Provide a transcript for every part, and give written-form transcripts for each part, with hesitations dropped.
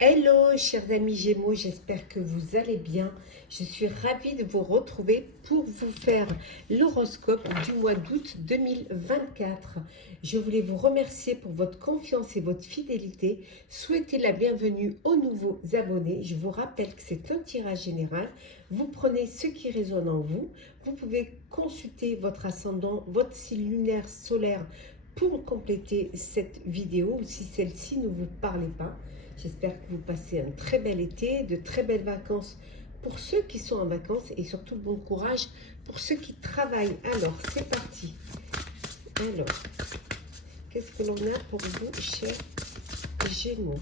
Hello chers amis Gémeaux, j'espère que vous allez bien. Je suis ravie de vous retrouver pour vous faire l'horoscope du mois d'août 2024. Je voulais vous remercier pour votre confiance et votre fidélité. Souhaiter la bienvenue aux nouveaux abonnés. Je vous rappelle que c'est un tirage général. Vous prenez ce qui résonne en vous. Vous pouvez consulter votre ascendant, votre signe lunaire solaire pour compléter cette vidéo ou si celle-ci ne vous parlait pas. J'espère que vous passez un très bel été, de très belles vacances pour ceux qui sont en vacances et surtout bon courage pour ceux qui travaillent. Alors, c'est parti. Alors, qu'est-ce que l'on a pour vous, chers Gémeaux?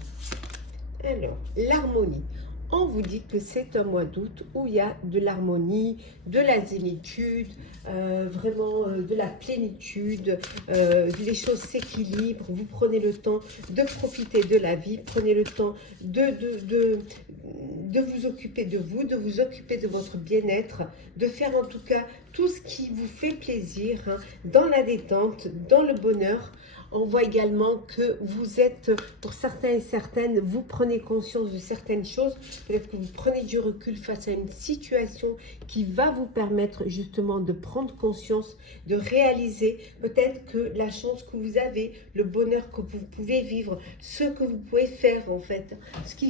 Alors, l'harmonie. On vous dit que c'est un mois d'août où il y a de l'harmonie, de la zénitude, vraiment de la plénitude, les choses s'équilibrent, vous prenez le temps de profiter de la vie, prenez le temps de vous occuper de vous occuper de votre bien-être, de faire en tout cas tout ce qui vous fait plaisir, hein, dans la détente, dans le bonheur. On voit également que vous êtes, pour certains et certaines, vous prenez conscience de certaines choses. Peut-être que vous prenez du recul face à une situation qui va vous permettre justement de prendre conscience, de réaliser peut-être que la chance que vous avez, le bonheur que vous pouvez vivre, ce que vous pouvez faire en fait, ce que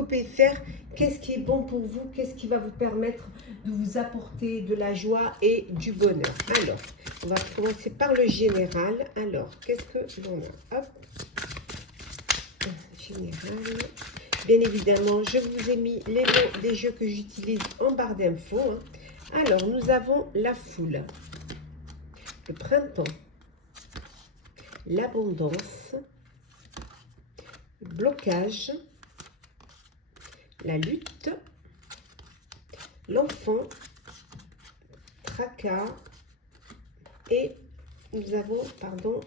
vous pouvez faire, qu'est-ce qui est bon pour vous, qu'est-ce qui va vous permettre de vous apporter de la joie et du bonheur. Alors, on va commencer par le général. Alors, qu'est-ce que l'on a? Hop. Général. Bien évidemment, je vous ai mis les mots des jeux que j'utilise en barre d'infos. Hein. Alors, nous avons la foule, le printemps, l'abondance, le blocage, la lutte, l'enfant, tracas, et nous avons, pardon,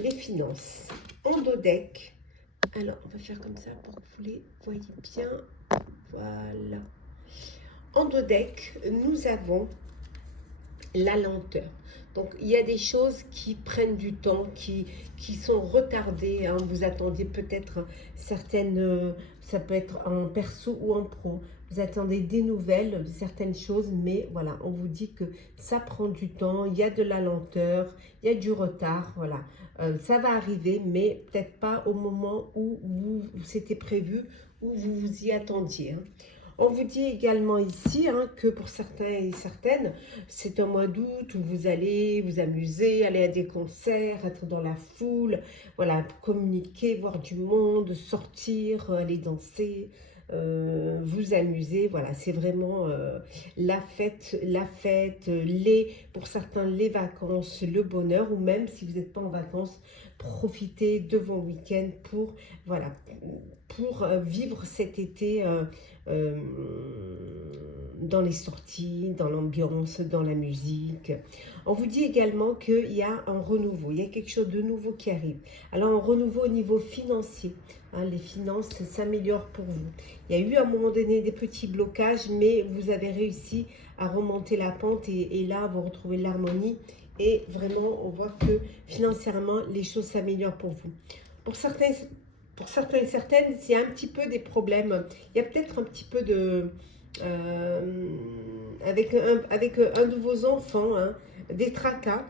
les finances. Endodec. Alors, on va faire comme ça pour que vous les voyez bien. Voilà. Endodec, nous avons la lenteur. Donc, il y a des choses qui prennent du temps, qui sont retardées. Hein. Vous attendiez peut-être certaines, ça peut être en perso ou en pro. Vous attendez des nouvelles de certaines choses, mais voilà, on vous dit que ça prend du temps, il y a de la lenteur, il y a du retard, voilà. Ça va arriver, mais peut-être pas au moment où c'était prévu, où vous vous y attendiez. Hein. On vous dit également ici, hein, que pour certains et certaines, c'est un mois d'août où vous allez vous amuser, aller à des concerts, être dans la foule, voilà, communiquer, voir du monde, sortir, aller danser, vous amuser. Voilà, c'est vraiment la fête, pour certains les vacances, le bonheur, ou même si vous n'êtes pas en vacances, profitez de vos week-ends pour, voilà, pour vivre cet été dans les sorties, dans l'ambiance, dans la musique. On vous dit également qu'il y a un renouveau, il y a quelque chose de nouveau qui arrive. Alors un renouveau au niveau financier, hein, les finances s'améliorent pour vous. Il y a eu à un moment donné des petits blocages, mais vous avez réussi à remonter la pente et là vous retrouvez l'harmonie et vraiment on voit que financièrement les choses s'améliorent pour vous. Pour certains et certaines, il y a un petit peu des problèmes. Il y a peut-être un petit peu de... avec un de vos enfants, hein, des tracas.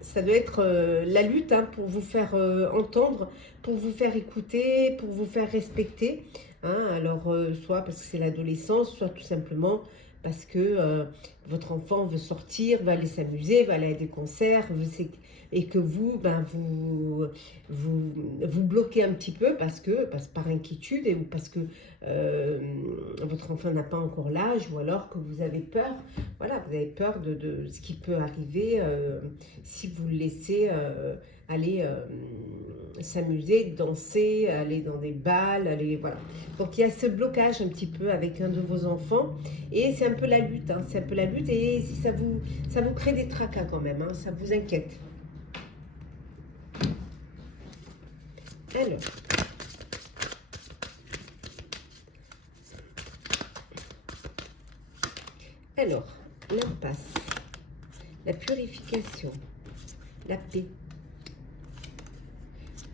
Ça doit être la lutte, hein, pour vous faire entendre, pour vous faire écouter, pour vous faire respecter. Hein. Alors, soit parce que c'est l'adolescence, soit tout simplement parce que votre enfant veut sortir, va aller s'amuser, va aller à des concerts, et que vous, ben, vous bloquez un petit peu parce par inquiétude ou parce que votre enfant n'a pas encore l'âge, ou alors que vous avez peur, voilà, vous avez peur de ce qui peut arriver si vous le laissez aller s'amuser, danser, aller dans des balles, aller, voilà. Donc il y a ce blocage un petit peu avec un de vos enfants et c'est un peu la lutte, hein, c'est un peu la lutte et ça vous crée des tracas quand même, hein, ça vous inquiète. Alors, l'impasse, la purification, la paix,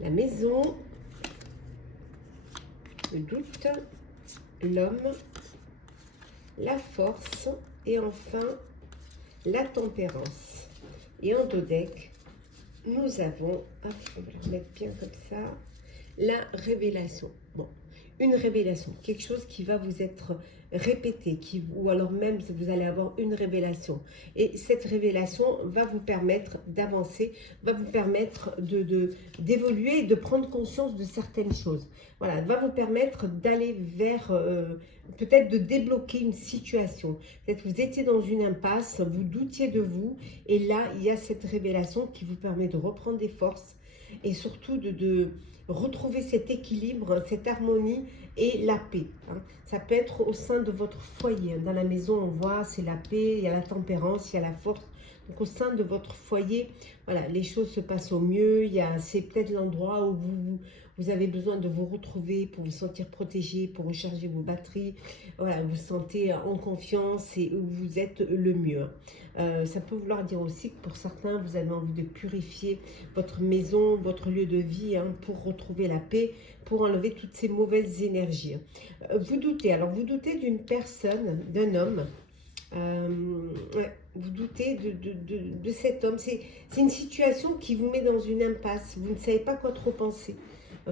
la maison, le doute, l'homme, la force et enfin la tempérance. Et en dos deck, nous avons, hop, on va le mettre bien comme ça, la révélation. Bon, une révélation, quelque chose qui va vous être répété, ou alors même vous allez avoir une révélation. Et cette révélation va vous permettre d'avancer, va vous permettre d'évoluer, de prendre conscience de certaines choses. Voilà, va vous permettre d'aller vers, peut-être de débloquer une situation. Peut-être que vous étiez dans une impasse, vous doutiez de vous, et là, il y a cette révélation qui vous permet de reprendre des forces et surtout de retrouver cet équilibre, cette harmonie et la paix. Hein. Ça peut être au sein de votre foyer. Dans la maison, on voit, c'est la paix, il y a la tempérance, il y a la force. Donc au sein de votre foyer, voilà, les choses se passent au mieux. C'est peut-être l'endroit où vous avez besoin de vous retrouver pour vous sentir protégé, pour recharger vos batteries. Voilà, vous vous sentez en confiance et où vous êtes le mieux. Ça peut vouloir dire aussi que pour certains, vous avez envie de purifier votre maison, votre lieu de vie, hein, pour retrouver la paix, pour enlever toutes ces mauvaises énergies. Vous doutez, alors vous doutez d'une personne, d'un homme. Ouais, vous doutez de cet homme. C'est une situation qui vous met dans une impasse. Vous ne savez pas quoi trop penser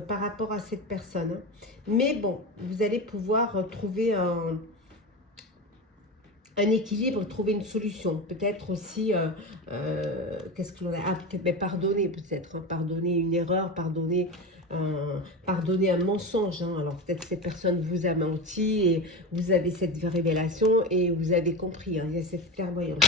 par rapport à cette personne. Hein. Mais bon, vous allez pouvoir trouver un équilibre, trouver une solution. Peut-être aussi, qu'est-ce que l'on a? Ah, peut-être pardonner, peut-être. Hein, pardonner une erreur, pardonner un mensonge. Hein. Alors peut-être que cette personne vous a menti et vous avez cette révélation et vous avez compris. Hein, il y a cette clairvoyance.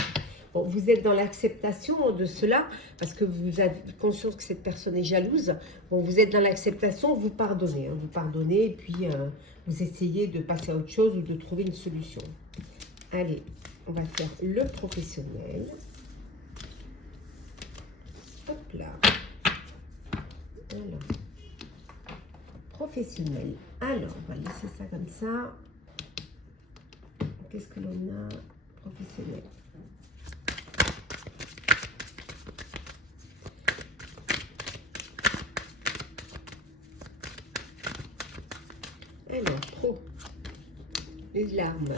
Bon, vous êtes dans l'acceptation de cela parce que vous avez conscience que cette personne est jalouse. Bon, vous êtes dans l'acceptation, vous pardonnez. Hein, vous pardonnez et puis vous essayez de passer à autre chose ou de trouver une solution. Allez, on va faire le professionnel. Hop là. Alors, professionnel. Alors, on va laisser ça comme ça. Qu'est-ce que l'on a? Professionnel. Alors, pro. Les larmes.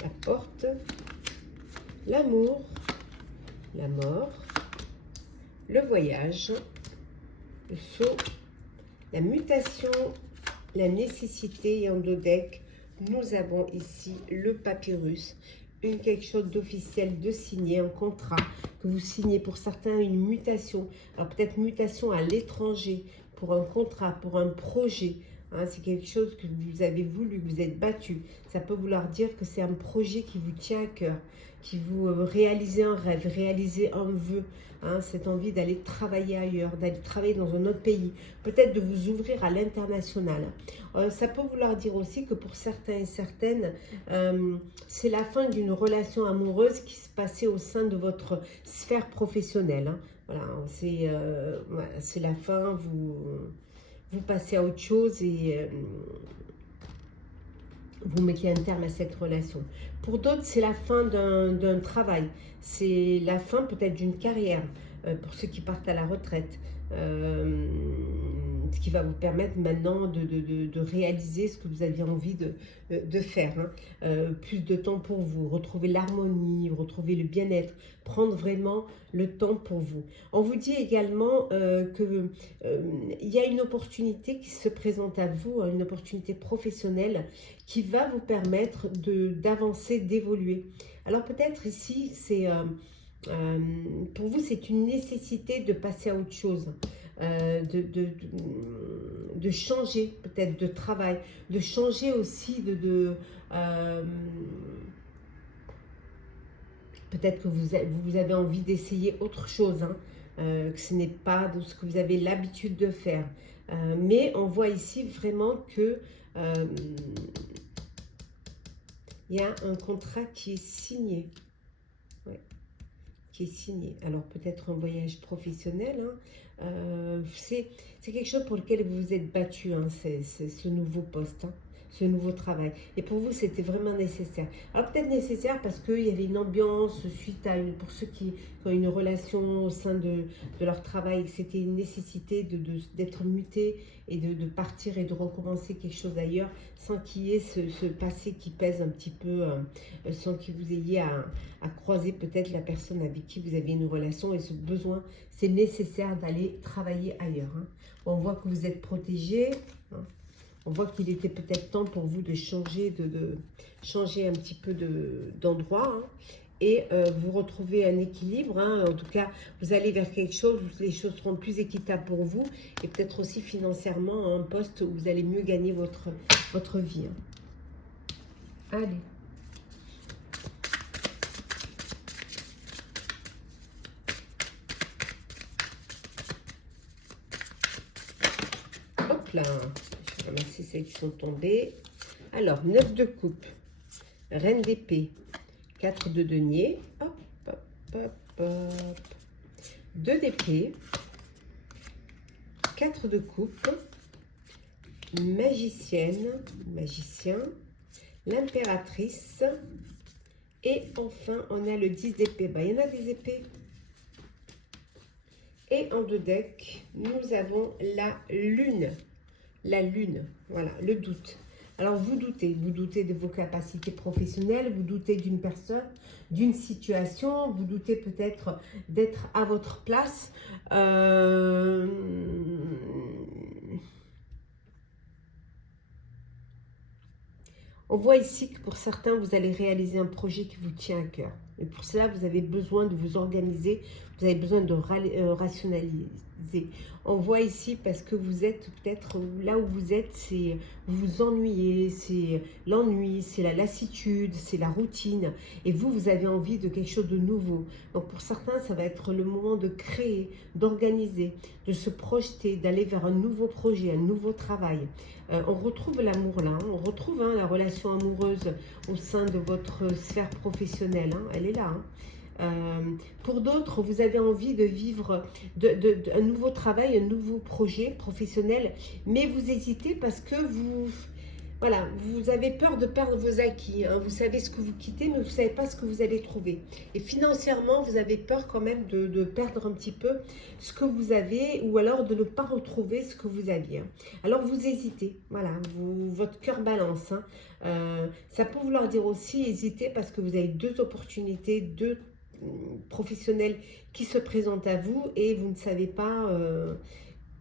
La porte. L'amour. La mort. Le voyage. Le saut. La mutation. La nécessité. Et en dos deck, nous avons ici le papyrus. Quelque chose d'officiel, de signé, un contrat que vous signez pour certains, une mutation. Alors peut-être mutation à l'étranger, pour un contrat, pour un projet. Hein, c'est quelque chose que vous avez voulu, que vous êtes battu. Ça peut vouloir dire que c'est un projet qui vous tient à cœur, qui vous réalisez un rêve, réaliser un vœu. Hein, cette envie d'aller travailler ailleurs, d'aller travailler dans un autre pays, peut-être de vous ouvrir à l'international. Ça peut vouloir dire aussi que pour certains et certaines, c'est la fin d'une relation amoureuse qui se passait au sein de votre sphère professionnelle. Hein. Voilà, c'est la fin, vous passez à autre chose et vous mettez un terme à cette relation. Pour d'autres, c'est la fin d'un travail. C'est la fin peut-être d'une carrière, pour ceux qui partent à la retraite. Ce qui va vous permettre maintenant de réaliser ce que vous aviez envie de faire. Hein. Plus de temps pour vous, retrouver l'harmonie, retrouver le bien-être, prendre vraiment le temps pour vous. On vous dit également qu'il y a une opportunité qui se présente à vous, hein, une opportunité professionnelle qui va vous permettre d'avancer, d'évoluer. Alors peut-être ici, pour vous, c'est une nécessité de passer à autre chose. De changer peut-être de travail, de changer aussi peut-être que vous avez envie d'essayer autre chose, hein, que ce n'est pas de ce que vous avez l'habitude de faire. Mais on voit ici vraiment que il y a un contrat qui est signé. Ouais, qui est signé. Alors peut-être un voyage professionnel, hein. C'est quelque chose pour lequel vous vous êtes battu, hein, c'est ce nouveau poste. Hein. ce nouveau travail. Et pour vous, c'était vraiment nécessaire. Alors peut-être nécessaire parce qu'il y avait une ambiance suite à pour ceux qui ont une relation au sein de leur travail, c'était une nécessité d'être muté et de partir et de recommencer quelque chose ailleurs sans qu'il y ait ce passé qui pèse un petit peu, sans que vous ayez à croiser peut-être la personne avec qui vous avez une relation et ce besoin, c'est nécessaire d'aller travailler ailleurs. Hein. On voit que vous êtes protégé. Hein. On voit qu'il était peut-être temps pour vous de changer, changer un petit peu d'endroit. Hein, et vous retrouvez un équilibre. Hein, en tout cas, vous allez vers quelque chose où les choses seront plus équitables pour vous. Et peut-être aussi financièrement, un poste où vous allez mieux gagner votre vie. Hein. Allez. Hop là. Je vais ramasser celles qui sont tombées. Alors, 9 de coupe, reine d'épée, 4 de denier, hop, hop, hop, hop, 2 d'épée, 4 de coupe, magicienne, magicien, l'impératrice, et enfin, on a le 10 d'épée. Il y en a des épées. Et en 2 decks, nous avons la lune. La lune, voilà, le doute. Alors, vous doutez de vos capacités professionnelles, vous doutez d'une personne, d'une situation, vous doutez peut-être d'être à votre place. On voit ici que pour certains, vous allez réaliser un projet qui vous tient à cœur. Et pour cela, vous avez besoin de vous organiser, vous avez besoin de rationaliser. On voit ici parce que vous êtes peut-être là où vous êtes, c'est vous vous ennuyez, c'est l'ennui, c'est la lassitude, c'est la routine. Et vous avez envie de quelque chose de nouveau. Donc pour certains, ça va être le moment de créer, d'organiser, de se projeter, d'aller vers un nouveau projet, un nouveau travail. On retrouve l'amour là, hein, on retrouve la relation amoureuse au sein de votre sphère professionnelle, hein, elle est là. Hein. Pour d'autres, vous avez envie de vivre un nouveau travail, un nouveau projet professionnel, mais vous hésitez parce que voilà, vous avez peur de perdre vos acquis. Hein. Vous savez ce que vous quittez, mais vous ne savez pas ce que vous allez trouver. Et financièrement, vous avez peur quand même de perdre un petit peu ce que vous avez ou alors de ne pas retrouver ce que vous aviez. Hein. Alors, vous hésitez. Voilà, votre cœur balance. Hein. Ça peut vouloir dire aussi hésiter parce que vous avez 2 opportunités, 2 professionnels qui se présentent à vous et vous ne savez pas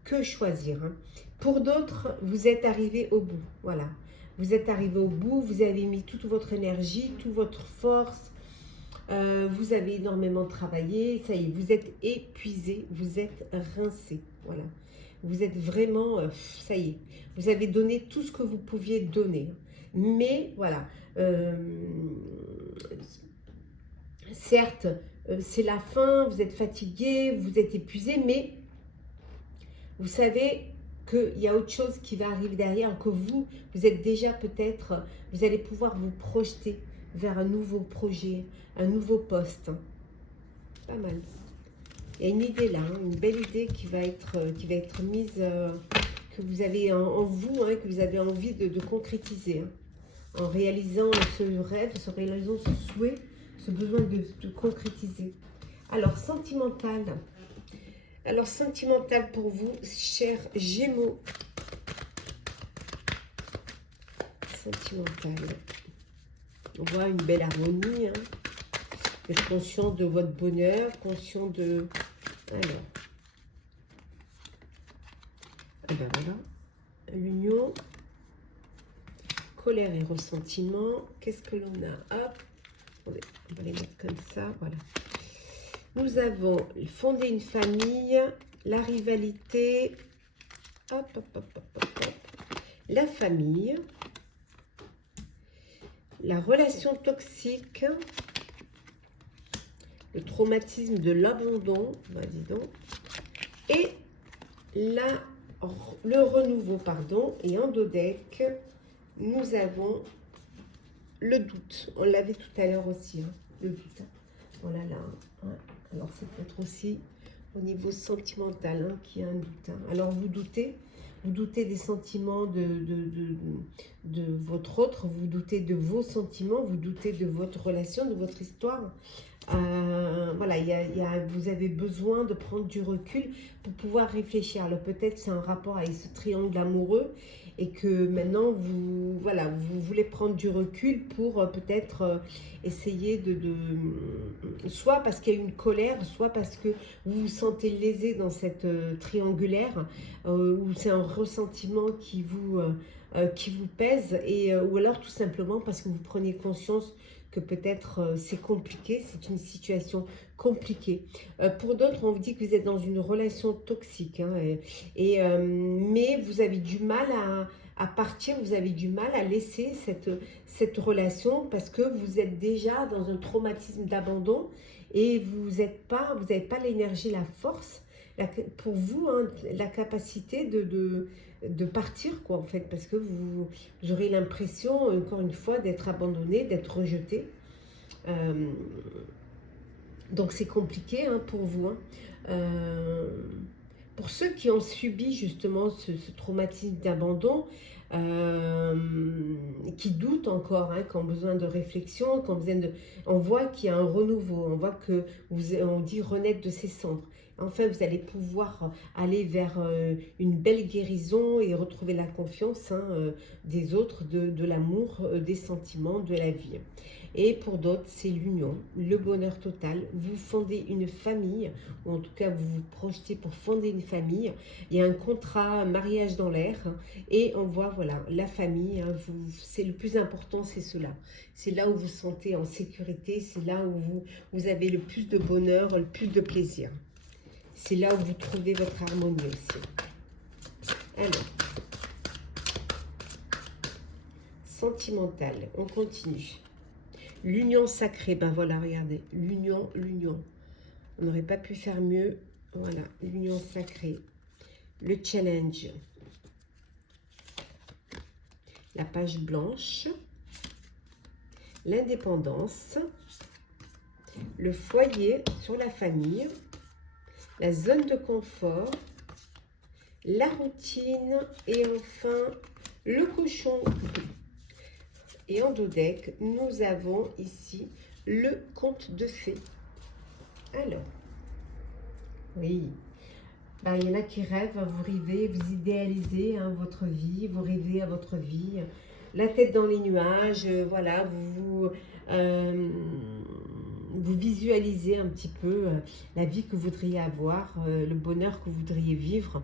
que choisir. Hein. Pour d'autres, vous êtes arrivé au bout. Voilà. Vous êtes arrivé au bout, vous avez mis toute votre énergie, toute votre force, vous avez énormément travaillé, ça y est, vous êtes épuisé, vous êtes rincé, voilà. Vous êtes vraiment, ça y est, vous avez donné tout ce que vous pouviez donner. Mais voilà, certes, c'est la fin, vous êtes fatigué, vous êtes épuisé, mais vous savez qu'il y a autre chose qui va arriver derrière, que vous êtes déjà peut-être, vous allez pouvoir vous projeter vers un nouveau projet, un nouveau poste. Pas mal. Il y a une idée là, hein, une belle idée qui va être mise, que vous avez en vous, hein, que vous avez envie de concrétiser. Hein, en réalisant ce rêve, en réalisant ce souhait, ce besoin de concrétiser. Alors, sentimental. Alors, sentimental pour vous, chers Gémeaux. Sentimental. On voit une belle harmonie. Hein. Vous êtes conscient de votre bonheur, conscient de... Alors. Et ben voilà. L'union. Colère et ressentiment. Qu'est-ce que l'on a? Hop. On va les mettre comme ça. Voilà. Nous avons fondé une famille, la rivalité, hop, hop, hop, hop, hop, hop, la famille, la relation toxique, le traumatisme de l'abandon, dis donc, et le renouveau, pardon, et en 2 decks, nous avons le doute. On l'avait tout à l'heure aussi, hein, le doute. Voilà là. Hein. Alors, c'est peut-être aussi au niveau sentimental hein, qu'il y a un doute. Hein. Alors, vous doutez, vous doutez des sentiments de votre autre, vous doutez de vos sentiments, vous doutez de votre relation, de votre histoire. Voilà, vous avez besoin de prendre du recul pour pouvoir réfléchir. Alors peut-être c'est un rapport avec ce triangle amoureux et que maintenant voilà, vous voulez prendre du recul pour peut-être essayer soit parce qu'il y a une colère, soit parce que vous vous sentez lésé dans cette triangulaire, ou c'est un ressentiment qui vous pèse, ou alors tout simplement parce que vous prenez conscience que peut-être c'est compliqué, c'est une situation compliquée. Pour d'autres, on vous dit que vous êtes dans une relation toxique, hein, mais vous avez du mal à partir, vous avez du mal à laisser cette relation parce que vous êtes déjà dans un traumatisme d'abandon et vous n'avez pas l'énergie, la force, pour vous, hein, la capacité de partir, quoi, en fait, parce que vous aurez l'impression, encore une fois, d'être abandonné, d'être rejeté. Donc c'est compliqué, hein, pour vous. Pour ceux qui ont subi justement ce traumatisme d'abandon, qui doutent encore, hein, qui ont besoin de réflexion, on voit qu'il y a un renouveau, on voit que on dit renaître de ses cendres. Enfin, vous allez pouvoir aller vers une belle guérison et retrouver la confiance, hein, des autres, de l'amour, des sentiments, de la vie. Et pour d'autres, c'est l'union, le bonheur total. Vous fondez une famille, ou en tout cas, vous vous projetez pour fonder une famille. Il y a un contrat, un mariage dans l'air, et on voit, voilà, la famille, hein, c'est le plus important, c'est cela. C'est là où vous vous sentez en sécurité, c'est là où vous avez le plus de bonheur, le plus de plaisir. C'est là où vous trouvez votre harmonie aussi. Alors, sentimental, on continue. L'union sacrée, ben voilà, regardez, l'union. On n'aurait pas pu faire mieux. Voilà, l'union sacrée. Le challenge. La page blanche. L'indépendance. Le foyer sur la famille. La zone de confort. La routine. Et enfin, le cochon. Et en dos deck, nous avons ici le conte de fées. Alors, oui, ben, il y en a qui rêvent, vous rêvez, vous idéalisez, hein, votre vie, vous rêvez à votre vie, la tête dans les nuages, voilà, vous visualisez un petit peu la vie que vous voudriez avoir, le bonheur que vous voudriez vivre.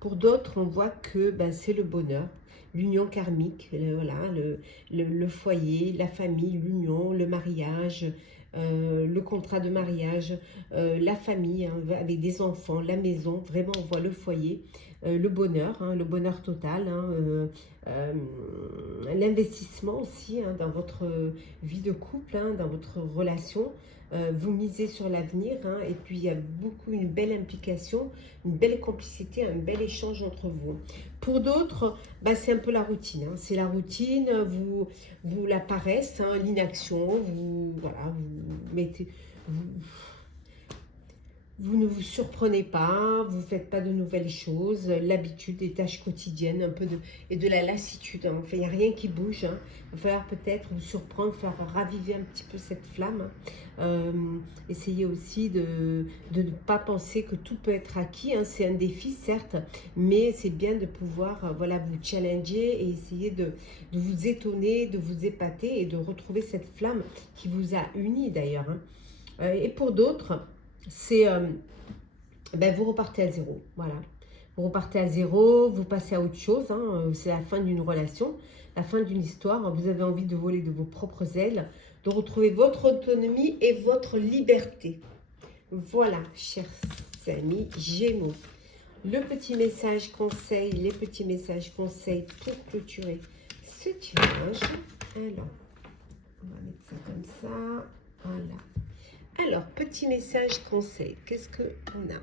Pour d'autres, on voit que ben, c'est le bonheur, l'union karmique, voilà, le foyer, la famille, l'union, le mariage, le contrat de mariage, la famille, hein, avec des enfants, la maison, vraiment on voit le foyer, le bonheur, hein, le bonheur total, hein, l'investissement aussi, hein, dans votre vie de couple, hein, dans votre relation. Vous misez sur l'avenir, hein, et puis il y a une belle implication, une belle complicité, un bel échange entre vous. Pour d'autres, bah, c'est un peu la routine, hein, c'est la routine, vous la paresse, hein, l'inaction, voilà, vous ne vous surprenez pas, vous ne faites pas de nouvelles choses, l'habitude, des tâches quotidiennes, et de la lassitude. Hein. Enfin, il n'y a rien qui bouge. Hein. Il va falloir peut-être vous surprendre, faire raviver un petit peu cette flamme. Essayez aussi de ne pas penser que tout peut être acquis. Hein. C'est un défi, certes, mais c'est bien de pouvoir voilà, vous challenger et essayer de vous étonner, de vous épater et de retrouver cette flamme qui vous a unis d'ailleurs. Hein. Et pour d'autres, c'est ben vous repartez à zéro, voilà. Vous repartez à zéro, vous passez à autre chose, hein, c'est la fin d'une relation, la fin d'une histoire, vous avez envie de voler de vos propres ailes, de retrouver votre autonomie et votre liberté. Voilà, chers amis Gémeaux, le petit message conseil, les petits messages conseils pour clôturer ce tirage. Alors, on va mettre ça comme ça, voilà. Alors, petit message conseil, qu'est-ce qu'on a?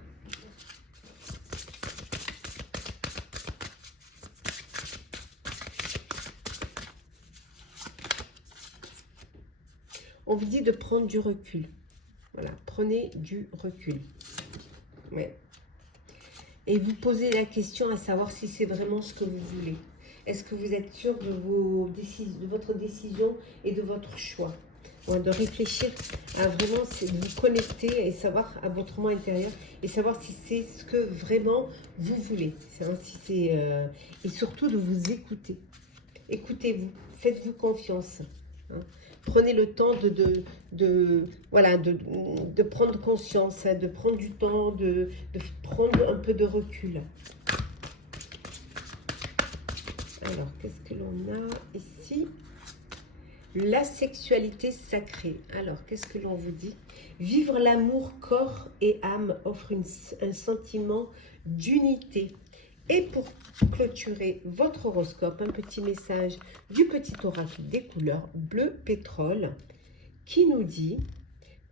On vous dit de prendre du recul. Voilà, prenez du recul. Ouais. Et vous posez la question à savoir si c'est vraiment ce que vous voulez. Est-ce que vous êtes sûr de, de votre décision et de votre choix? Ouais, de réfléchir à vraiment vous connecter et savoir à votre moi intérieur et savoir si c'est ce que vraiment vous voulez. Si et surtout de vous écouter. Écoutez-vous, faites-vous confiance. Hein. Prenez le temps voilà, de prendre conscience, hein, de prendre du temps, de prendre un peu de recul. Alors, qu'est-ce que l'on a ici? La sexualité sacrée. Alors, qu'est-ce que l'on vous dit? Vivre l'amour corps et âme offre un sentiment d'unité. Et pour clôturer votre horoscope, un petit message du petit oracle des couleurs bleu pétrole qui nous dit: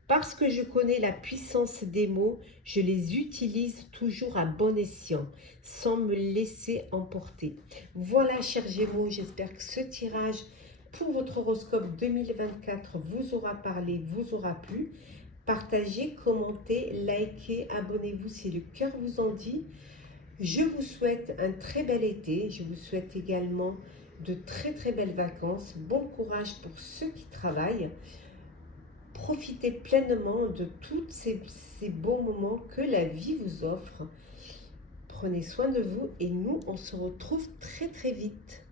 parce que je connais la puissance des mots, je les utilise toujours à bon escient, sans me laisser emporter. Voilà, chers Gémeaux, j'espère que ce tirage pour votre horoscope 2024 vous aura parlé, vous aura plu. Partagez, commentez, likez, abonnez-vous si le cœur vous en dit. Je vous souhaite un très bel été. Je vous souhaite également de très très belles vacances. Bon courage pour ceux qui travaillent. Profitez pleinement de tous ces beaux moments que la vie vous offre. Prenez soin de vous et nous, on se retrouve très très vite.